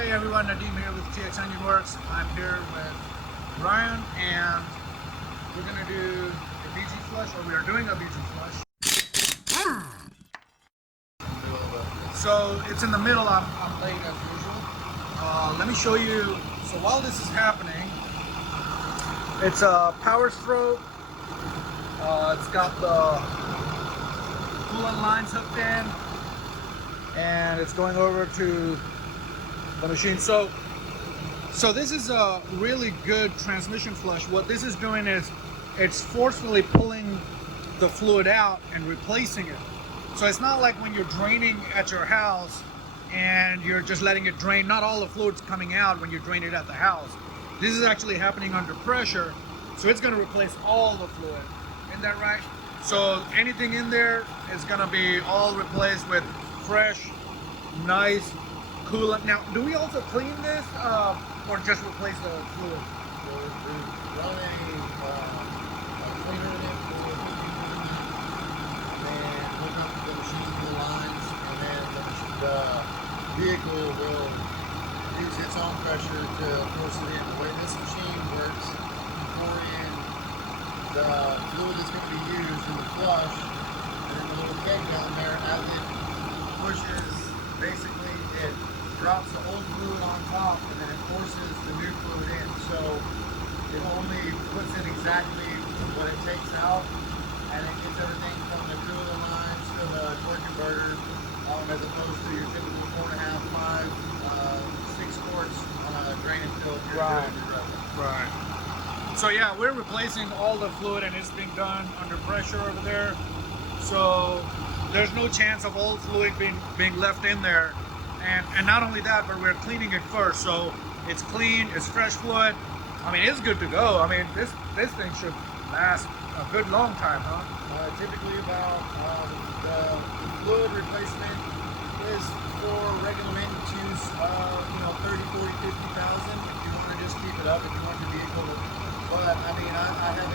Hi everyone, Nadeem here with TXengineWerx. I'm here with Ryan and we're going to do a BG flush, or we are doing a BG flush. So it's in the middle, I'm late as usual. Let me show you, so while this is happening, it's a power stroke. It's got the coolant lines hooked in and it's going over to the machine. So this is a really good transmission flush. What this is doing is it's forcefully pulling the fluid out and replacing it. So it's not like when you're draining at your house and you're just letting it drain. Not all the fluid's coming out when you drain it at the house. This is actually happening under pressure. So it's going to replace all the fluid. Isn't that right? So anything in there is going to be all replaced with fresh, nice coolant. Now, do we also clean this or just replace the fluid? We run a cleaner in it, and hook up the machine to the lines, and then the vehicle will use its own pressure to force it in. The way this machine works, you pour in the fluid that's going to be used in the flush, and then the little keg down there, as it pushes, basically it drops the old fluid on top and then it forces the new fluid in. So it only puts in exactly what it takes out, and it gets everything from the coolant lines to the torque converter, as opposed to your typical 4.5, 5, 6 quarts on a drain and fill. Right. So yeah, we're replacing all the fluid and it's being done under pressure over there. So there's no chance of old fluid being left in there. And not only that, but we're cleaning it first. So it's clean, it's fresh fluid. I mean, it's good to go. I mean, this thing should last a good long time, huh? Typically about the fluid replacement is for regular maintenance use, 30, 40, 50,000 if you want to just keep it up, if you want your vehicle to, but I mean, I haven't,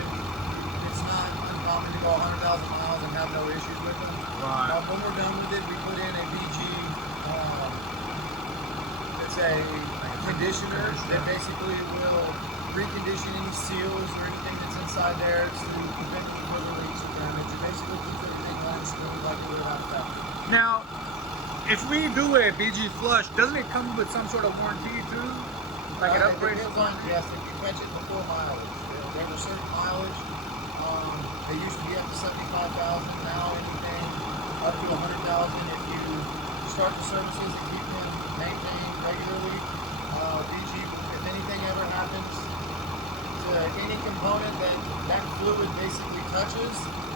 it's not uncommon to go 100,000 miles and have no issues with them. Right. When we're done with it, we put in a BG, it's a conditioner that basically will recondition any seals or anything that's inside there to prevent further leaks or damage. It basically keeps everything on smooth like a little after that. Now, if we do a BG flush, doesn't it come with some sort of warranty too? Like an upgrade? Yes, if you catch it before mileage. There's a certain mileage. They used to be up to 75,000. Now anything up to 100,000. If you start the services and keep them maintained regularly, BG, if anything ever happens to any component that fluid basically touches,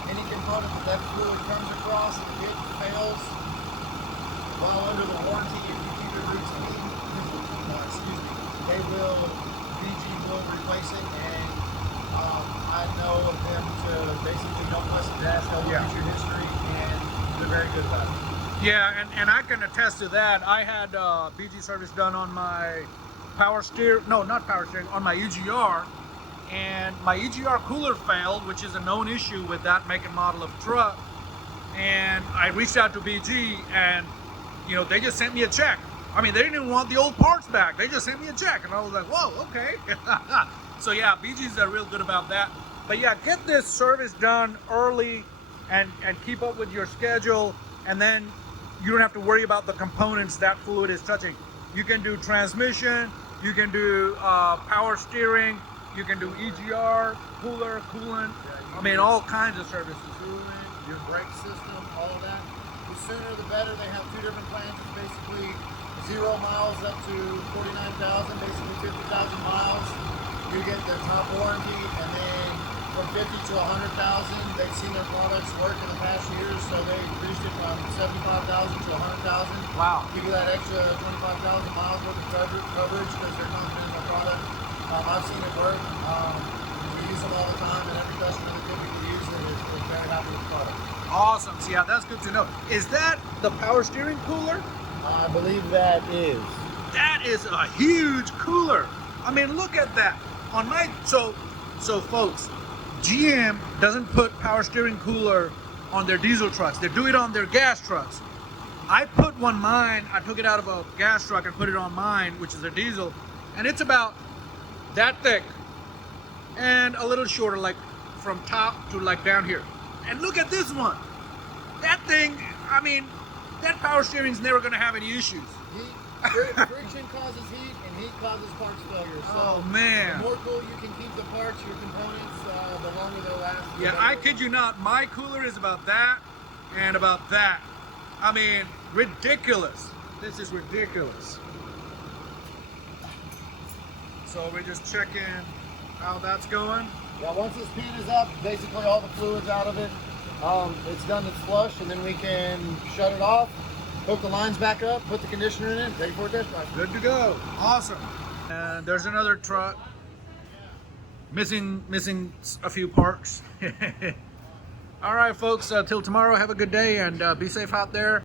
any component that fluid comes across, if it fails while under the warranty, if you keep it routine, BG will replace it, and I know of them to basically don't mess with that, they'll look at your history, and they're very good about it. Yeah, and I can attest to that. I had BG service done on my on my EGR, and my EGR cooler failed, which is a known issue with that make and model of truck. And I reached out to BG, and they just sent me a check. I mean, they didn't even want the old parts back. They just sent me a check, and I was like, whoa, okay. So yeah, BG's are real good about that. But yeah, get this service done early and keep up with your schedule, and then you don't have to worry about the components that fluid is touching. You can do transmission, you can do power steering, you can do EGR, cooler, coolant, I mean, all kinds of services. Coolant, your brake system, all of that. The sooner the better. They have two different plans. It's basically 0 miles up to 49,000, basically 50,000 miles. You get the top warranty, and then from 50 to 100,000, they've seen their products work in the past years, so they increased it from 75,000 to 100,000. Wow. Give you that extra 25,000 miles worth of coverage because they're confident in the product. I've seen it work. We use them all the time, and every customer that typically uses it is very happy with the product. Awesome. So yeah, that's good to know. Is that the power steering cooler? I believe that is. That is a huge cooler. I mean, look at that. On my so folks, GM doesn't put power steering cooler on their diesel trucks. They do it on their gas trucks. I put mine, I took it out of a gas truck and put it on mine, which is a diesel, and it's about that thick and a little shorter, like from top to like down here. And look at this one. That thing, I mean, that power steering's never gonna have any issues. Friction causes heat, and heat causes parts failure. So Oh man. the more cool you can keep the parts, your components, the longer they'll last. Yeah, I kid you not, my cooler is about that and about that. I mean, ridiculous. This is ridiculous. So we're just checking how that's going. Yeah, once this pan is up, basically all the fluid's out of it. It's done its flush, and then we can shut it off, hook the lines back up, put the conditioner in, take it for a test drive. Good to go. Awesome. And there's another truck. Missing a few parts. All right, folks, till tomorrow, have a good day and be safe out there.